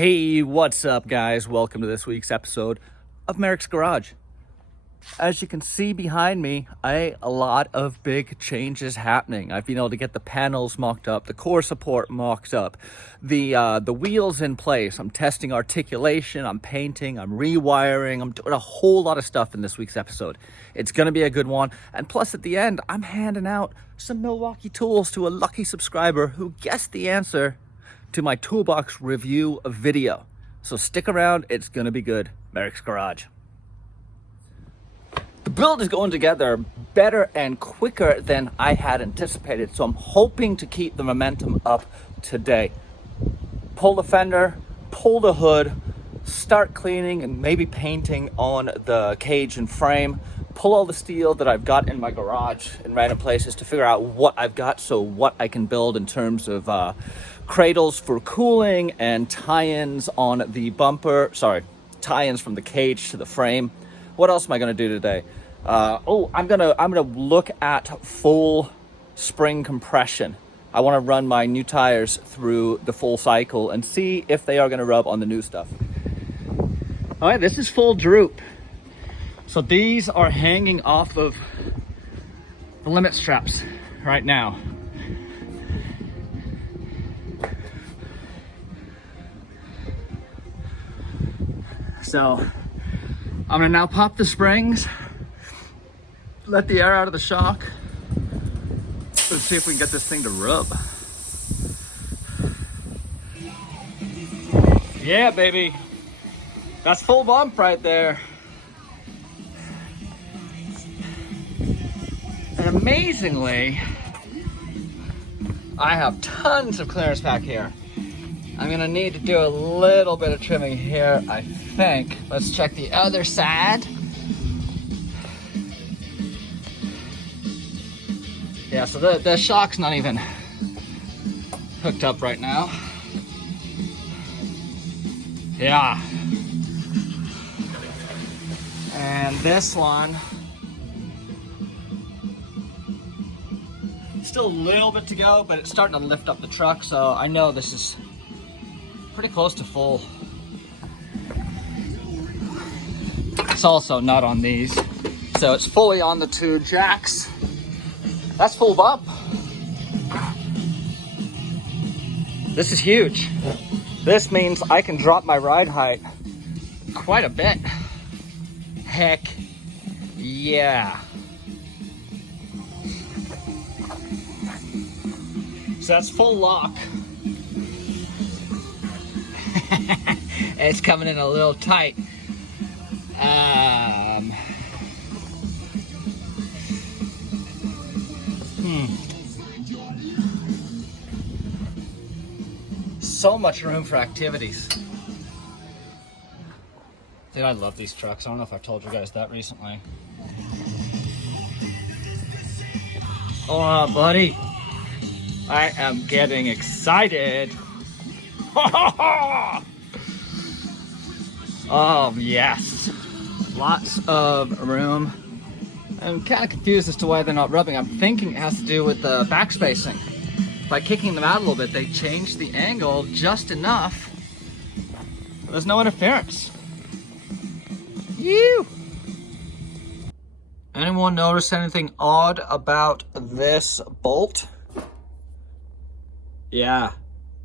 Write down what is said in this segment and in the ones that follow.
Hey, what's up, guys? Welcome to this week's episode of Merricks Garage. As you can see behind me, a lot of big changes happening. I've been able to get the panels mocked up, the core support mocked up, the wheels in place. I'm testing articulation, I'm painting, I'm rewiring, I'm doing a whole lot of stuff in this week's episode. It's going to be a good one. And plus, at the end, I'm handing out some Milwaukee tools to a lucky subscriber who guessed the answer to my toolbox review video. So stick around, it's gonna be good. Merricks Garage. The build is going together better and quicker than I had anticipated, so I'm hoping to keep the momentum up today. Pull the fender, pull the hood, start cleaning and maybe painting on the cage and frame, pull all the steel that I've got in my garage in random places to figure out what I've got, so what I can build in terms of cradles for cooling and tie-ins on the bumper, tie-ins from the cage to the frame. What else am I gonna do today? I'm gonna look at full spring compression. I wanna run my new tires through the full cycle and see if they are gonna rub on the new stuff. All right, this is full droop. So these are hanging off of the limit straps right now. So I'm gonna now pop the springs, let the air out of the shock. Let's see if we can get this thing to rub. Yeah, baby. That's full bump right there. And amazingly, I have tons of clearance back here. I'm gonna need to do a little bit of trimming here, I think. Let's check the other side. Yeah, so the shock's not even hooked up right now. Yeah. And this one, still a little bit to go, but it's starting to lift up the truck, so I know this is pretty close to full. It's also not on these, so it's fully on the two jacks. That's full bump. This is huge. This means I can drop my ride height quite a bit. Heck yeah. So that's full lock. It's coming in a little tight. So much room for activities. Dude, I love these trucks. I don't know if I've told you guys that recently. Oh, buddy. I am getting excited. Oh, yes. Lots of room. I'm kind of confused as to why they're not rubbing. I'm thinking it has to do with the back spacing. By kicking them out a little bit, they changed the angle just enough. There's no interference. Ew. Anyone notice anything odd about this bolt? Yeah,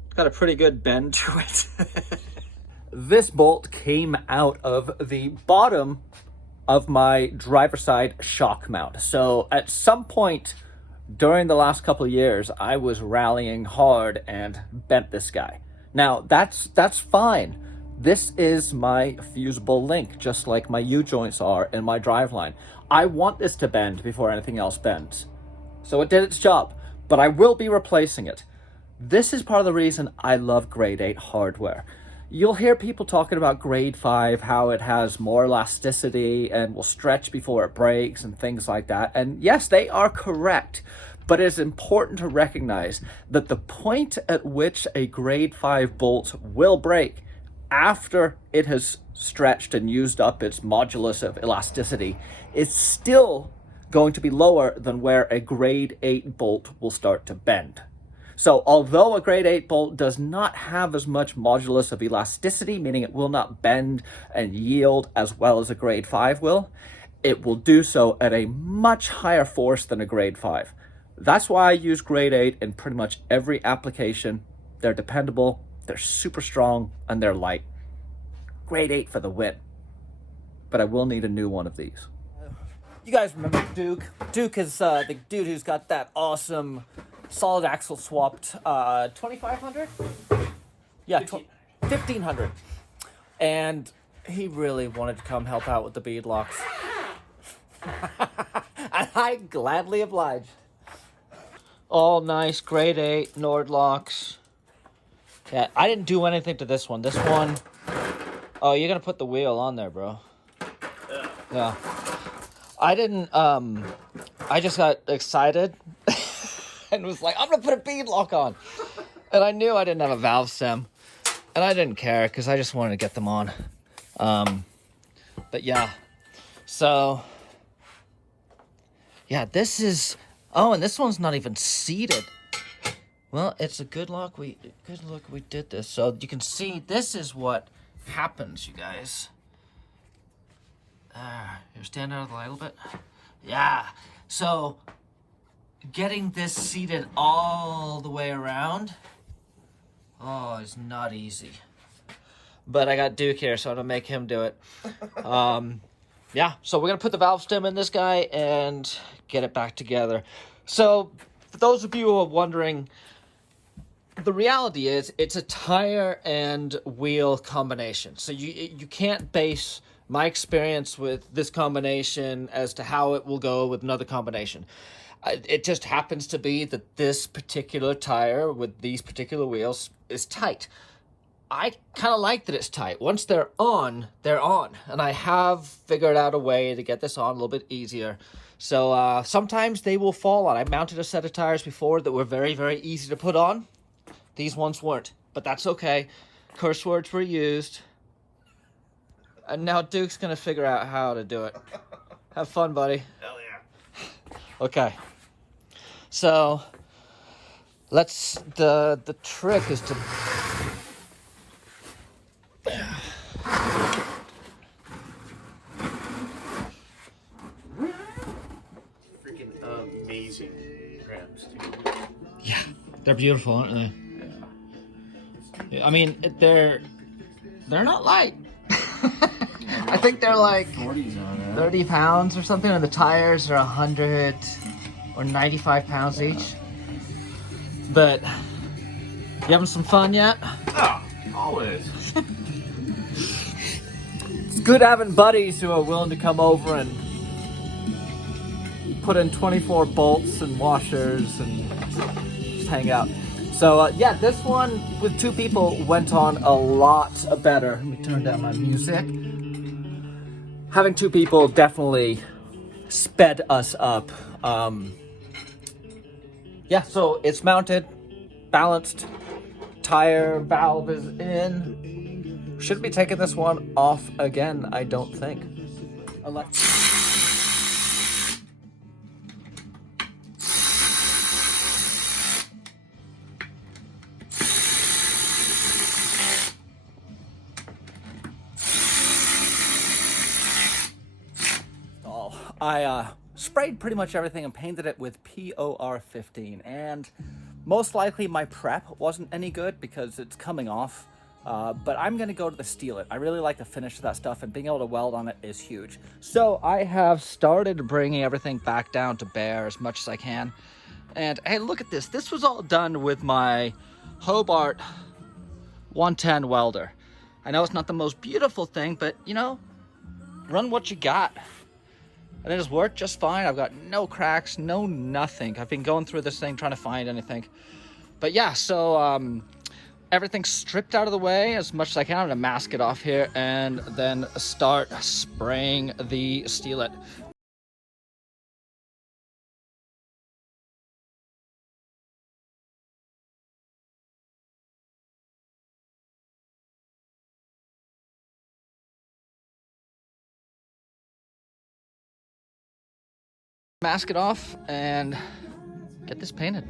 it's got a pretty good bend to it. This bolt came out of the bottom of my driver's side shock mount. So at some point during the last couple of years, I was rallying hard and bent this guy. Now that's fine. This is my fusible link, just like my U-joints are in my driveline. I want this to bend before anything else bends. So it did its job, but I will be replacing it. This is part of the reason I love grade 8 hardware. You'll hear people talking about grade 5, how it has more elasticity and will stretch before it breaks and things like that. And yes, they are correct, but it is important to recognize that the point at which a grade 5 bolt will break after it has stretched and used up its modulus of elasticity is still going to be lower than where a grade 8 bolt will start to bend. So although a grade 8 bolt does not have as much modulus of elasticity, meaning it will not bend and yield as well as a grade 5 will, it will do so at a much higher force than a grade 5. That's why I use grade 8 in pretty much every application. They're dependable, they're super strong, and they're light. Grade 8 for the win. But I will need a new one of these. You guys remember Duke? Duke is the dude who's got that awesome solid axle swapped 2500? Yeah, 1500. And he really wanted to come help out with the bead locks. And I gladly obliged. All nice, grade 8 Nord locks. Yeah, I didn't do anything to this one. This one, oh, you're gonna put the wheel on there, bro. Yeah. I didn't, I just got excited and was like, I'm gonna put a bead lock on. And I knew I didn't have a valve stem. And I didn't care because I just wanted to get them on. But yeah. So, yeah, this is, oh, and this one's not even seated. Well, it's a good look we did this. So you can see this is what happens, you guys. You stand out of the light a little bit. Yeah. So getting this seated all the way around, oh, it's not easy. But I got Duke here, so I'm gonna make him do it. Yeah. So we're gonna put the valve stem in this guy and get it back together. So for those of you who are wondering, the reality is it's a tire and wheel combination. So you can't base my experience with this combination as to how it will go with another combination. It just happens to be that this particular tire with these particular wheels is tight. I kind of like that it's tight. Once they're on, they're on. And I have figured out a way to get this on a little bit easier. So sometimes they will fall on. I mounted a set of tires before that were very, very easy to put on. These ones weren't, but that's okay. Curse words were used. And now Duke's gonna figure out how to do it. Have fun, buddy. Hell yeah. Okay. So, the trick is to... Freaking amazing rims, dude. Yeah, they're beautiful, aren't they? Yeah. I mean, they're not light. I think they're like 30 pounds or something, and the tires are 100 or 95 pounds each. But you having some fun yet? Oh, always. It's good having buddies who are willing to come over and put in 24 bolts and washers and just hang out. So yeah, this one with two people went on a lot better. Let me turn down my music. Having two people definitely sped us up. Yeah, so it's mounted, balanced, tire valve is in. Shouldn't be taking this one off again, I don't think. I sprayed pretty much everything and painted it with POR15, and most likely my prep wasn't any good because it's coming off, but I'm gonna go to the steel it. I really like the finish of that stuff, and being able to weld on it is huge. So I have started bringing everything back down to bare as much as I can. And hey, look at this. This was all done with my Hobart 110 welder. I know it's not the most beautiful thing, but you know, run what you got. And it has worked just fine. I've got no cracks, no nothing. I've been going through this thing trying to find anything. But yeah, so everything's stripped out of the way as much as I can. I'm gonna mask it off here and then start spraying the steelet. Mask it off and get this painted.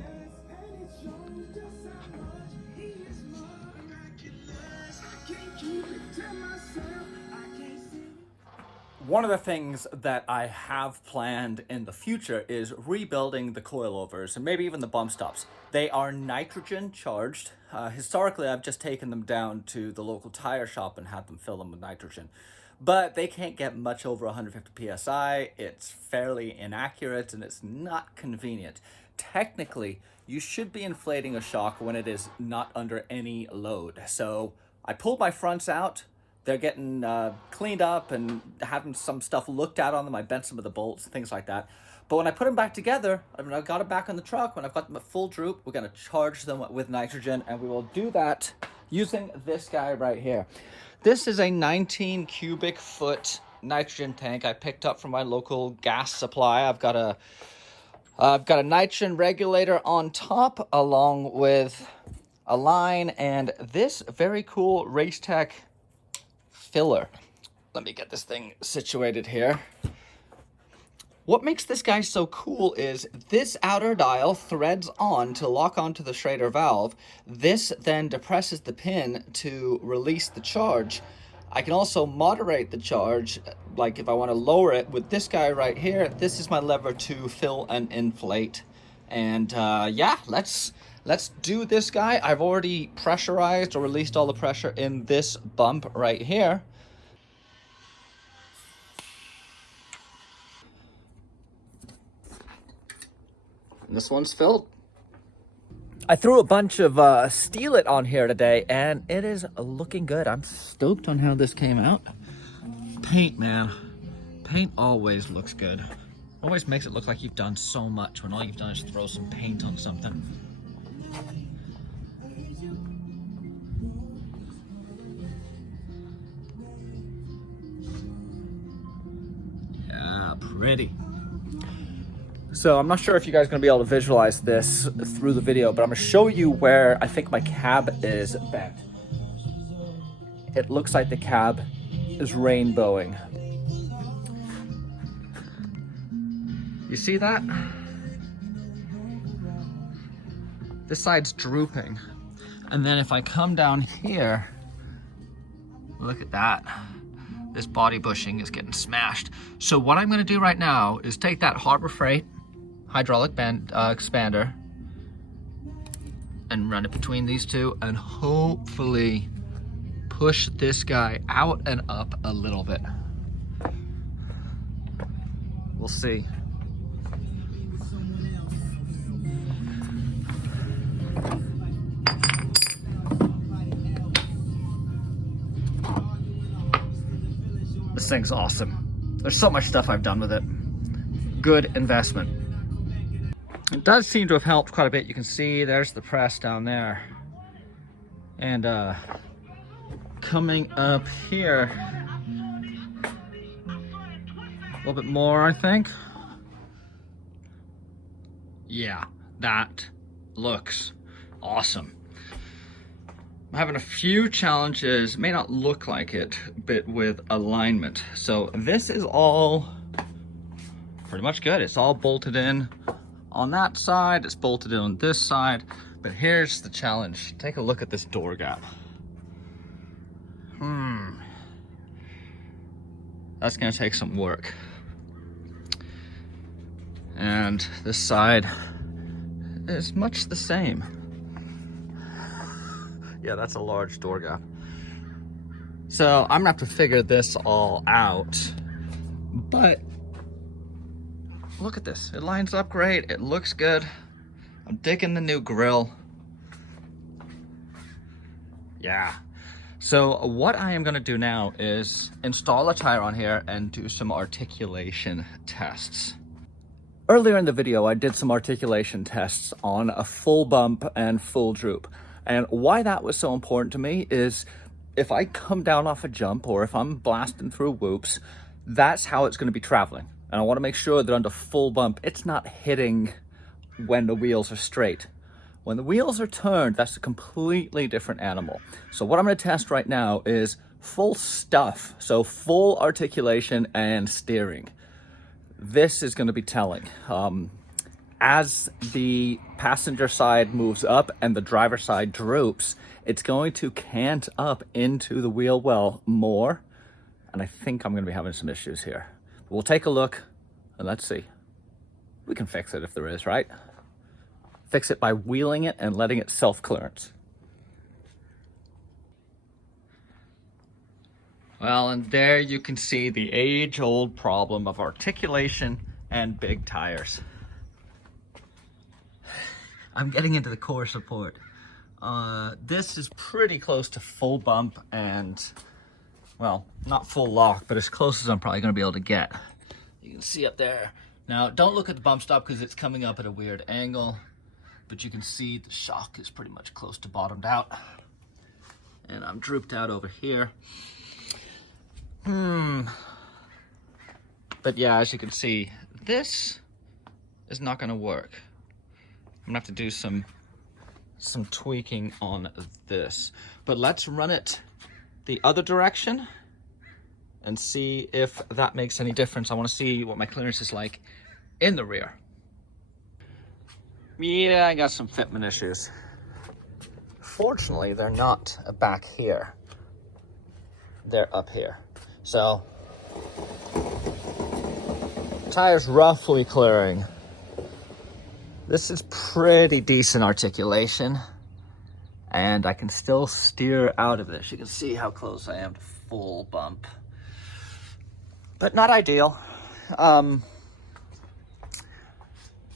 One of the things that I have planned in the future is rebuilding the coilovers and maybe even the bump stops. They are nitrogen charged. Historically, I've just taken them down to the local tire shop and had them fill them with nitrogen. But they can't get much over 150 psi. It's fairly inaccurate and it's not convenient. Technically, you should be inflating a shock when it is not under any load. So I pulled my fronts out. They're getting cleaned up and having some stuff looked at on them. I bent some of the bolts, things like that. But when I put them back together, when I got them back on the truck, when I've got them at full droop, we're going to charge them with nitrogen, and we will do that using this guy right here. This is a 19 cubic foot nitrogen tank I picked up from my local gas supply. I've got a nitrogen regulator on top along with a line and this very cool Racetech filler. Let me get this thing situated here. What makes this guy so cool is this outer dial threads on to lock onto the Schrader valve. This then depresses the pin to release the charge. I can also moderate the charge, like if I want to lower it with this guy right here. This is my lever to fill and inflate. And yeah, let's do this guy. I've already pressurized or released all the pressure in this bump right here. And this one's filled. I threw a bunch of Steelit on here today, and it is looking good. I'm stoked on how this came out. Paint, man. Paint always looks good. Always makes it look like you've done so much when all you've done is throw some paint on something. Yeah, pretty. So I'm not sure if you guys are going to be able to visualize this through the video, but I'm going to show you where I think my cab is bent. It looks like the cab is rainbowing. You see that? This side's drooping. And then if I come down here, look at that. This body bushing is getting smashed. So what I'm going to do right now is take that Harbor Freight hydraulic expander and run it between these two and hopefully push this guy out and up a little bit. We'll see. This thing's awesome. There's so much stuff I've done with it. Good investment. It does seem to have helped quite a bit. You can see there's the press down there. And coming up here, a little bit more, I think. Yeah, that looks awesome. I'm having a few challenges, may not look like it, but with alignment. So this is all pretty much good. It's all bolted in on that side, it's bolted in on this side, but here's the challenge. Take a look at this door gap. That's gonna take some work. And this side is much the same. Yeah, that's a large door gap. So I'm gonna have to figure this all out, but look at this. It lines up great. It looks good. I'm digging the new grill. Yeah. So what I am going to do now is install a tire on here and do some articulation tests. Earlier in the video, I did some articulation tests on a full bump and full droop. And why that was so important to me is if I come down off a jump or if I'm blasting through whoops, that's how it's going to be traveling. And I want to make sure that under full bump, it's not hitting when the wheels are straight. When the wheels are turned, that's a completely different animal. So what I'm going to test right now is full stuff. So full articulation and steering. This is going to be telling. As the passenger side moves up and the driver side droops, it's going to cant up into the wheel well more. And I think I'm going to be having some issues here. We'll take a look and let's see. We can fix it if there is, right? Fix it by wheeling it and letting it self-clearance. Well, and there you can see the age-old problem of articulation and big tires. I'm getting into the core support. This is pretty close to full bump and, well, not full lock, but as close as I'm probably going to be able to get. You can see up there. Now, don't look at the bump stop because it's coming up at a weird angle, but you can see the shock is pretty much close to bottomed out. And I'm drooped out over here. But yeah, as you can see, this is not going to work. I'm gonna have to do some tweaking on this. But let's run it the other direction and see if that makes any difference. I want to see what my clearance is like in the rear. Yeah, I got some fitment issues. Fortunately, they're not back here. They're up here. So, tire's roughly clearing. This is pretty decent articulation, and I can still steer out of this. You can see how close I am to full bump, but not ideal.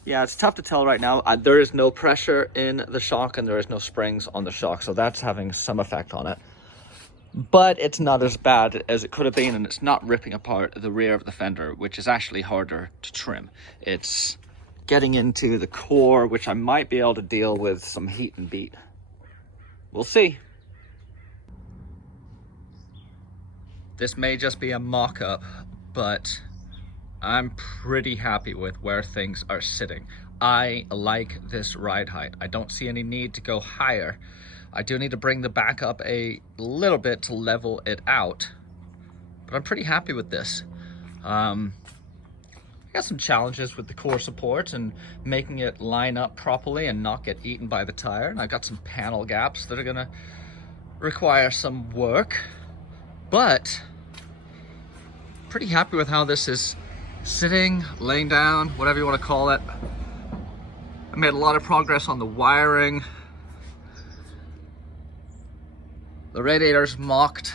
Yeah, it's tough to tell right now. There is no pressure in the shock and there is no springs on the shock, so that's having some effect on it. But it's not as bad as it could have been, and it's not ripping apart the rear of the fender, which is actually harder to trim. It's getting into the core, which I might be able to deal with some heat and beat. We'll see. This may just be a mock-up, but I'm pretty happy with where things are sitting. I like this ride height. I don't see any need to go higher. I do need to bring the back up a little bit to level it out, but I'm pretty happy with this. I got some challenges with the core support and making it line up properly and not get eaten by the tire. And I've got some panel gaps that are gonna require some work, but pretty happy with how this is sitting, laying down, whatever you want to call it. I made a lot of progress on the wiring. The radiator's mocked.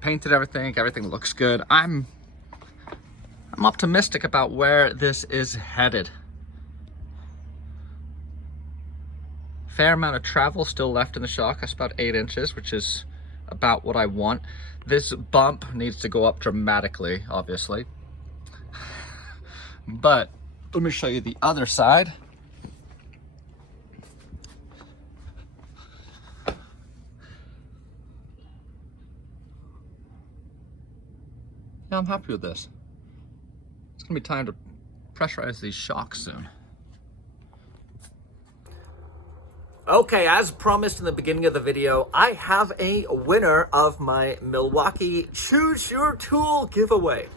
Painted everything. Everything looks good. I'm optimistic about where this is headed. Fair amount of travel still left in the shock. That's about 8 inches, which is about what I want. This bump needs to go up dramatically, obviously. But let me show you the other side. Yeah, I'm happy with this. It's gonna be time to pressurize these shocks soon. Okay, as promised in the beginning of the video, I have a winner of my Milwaukee Choose Your Tool giveaway.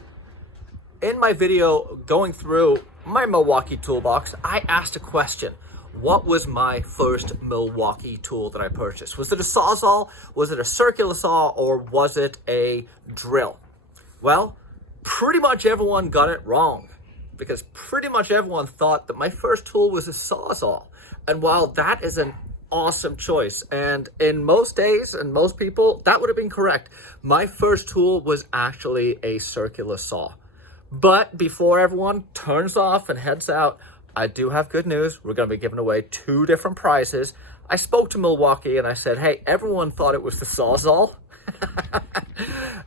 In my video going through my Milwaukee toolbox, I asked a question. What was my first Milwaukee tool that I purchased? Was it a Sawzall? Was it a circular saw? Or was it a drill? Well, pretty much everyone got it wrong, because pretty much everyone thought that my first tool was a Sawzall. And while that is an awesome choice, and in most days and most people, that would have been correct, my first tool was actually a circular saw. But before everyone turns off and heads out, I do have good news. We're going to be giving away 2 different prizes. I spoke to Milwaukee and I said, hey, everyone thought it was the Sawzall.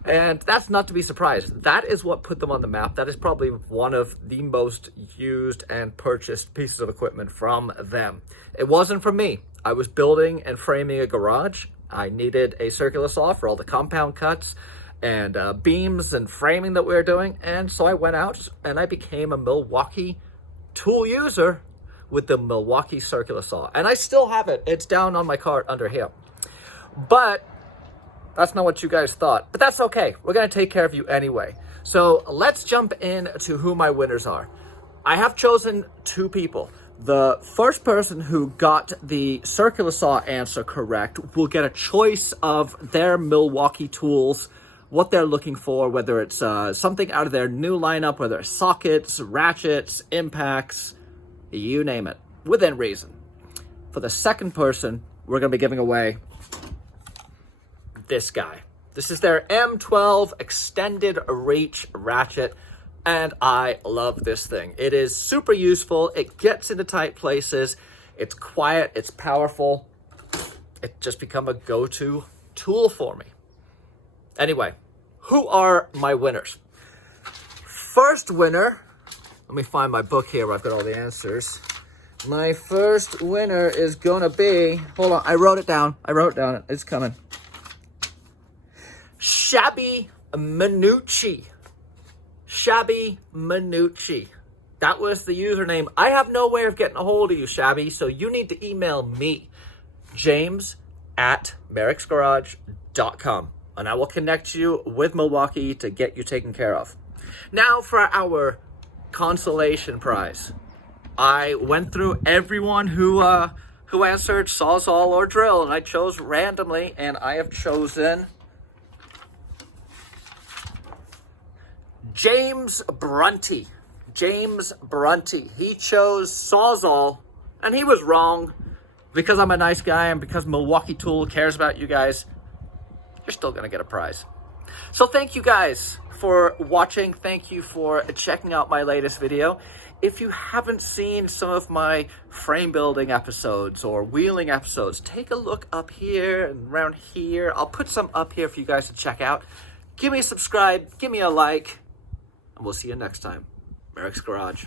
And that's not to be surprised. That is what put them on the map. That is probably one of the most used and purchased pieces of equipment from them. It wasn't from me. I was building and framing a garage. I needed a circular saw for all the compound cuts and beams and framing that we were doing. And so I went out and I became a Milwaukee tool user with the Milwaukee circular saw. And I still have it. It's down on my cart under here. But that's not what you guys thought, but that's okay. We're gonna take care of you anyway. So let's jump into who my winners are. I have chosen 2 people. The first person who got the circular saw answer correct will get a choice of their Milwaukee tools, what they're looking for, whether it's something out of their new lineup, whether it's sockets, ratchets, impacts, you name it, within reason. For the second person, we're going to be giving away this guy. This is their M12 extended reach ratchet, and I love this thing. It is super useful. It gets into tight places. It's quiet. It's powerful. It's just become a go-to tool for me. Anyway, who are my winners? First winner, let me find my book here where I've got all the answers. My first winner is gonna be, hold on, I wrote it down. It's coming. Shabby Minucci. Shabby Minucci. That was the username. I have no way of getting a hold of you, Shabby, so you need to email me, james@merricksgarage.com, and I will connect you with Milwaukee to get you taken care of. Now for our Consolation Prize. I went through everyone who answered Sawzall or Drill, and I chose randomly, and I have chosen James Brunty. James Brunty. He chose Sawzall, and he was wrong. Because I'm a nice guy and because Milwaukee Tool cares about you guys, you're still going to get a prize. So thank you guys for watching. Thank you for checking out my latest video. If you haven't seen some of my frame building episodes or wheeling episodes, take a look up here and around here. I'll put some up here for you guys to check out. Give me a subscribe, give me a like, and we'll see you next time. Merrick's Garage.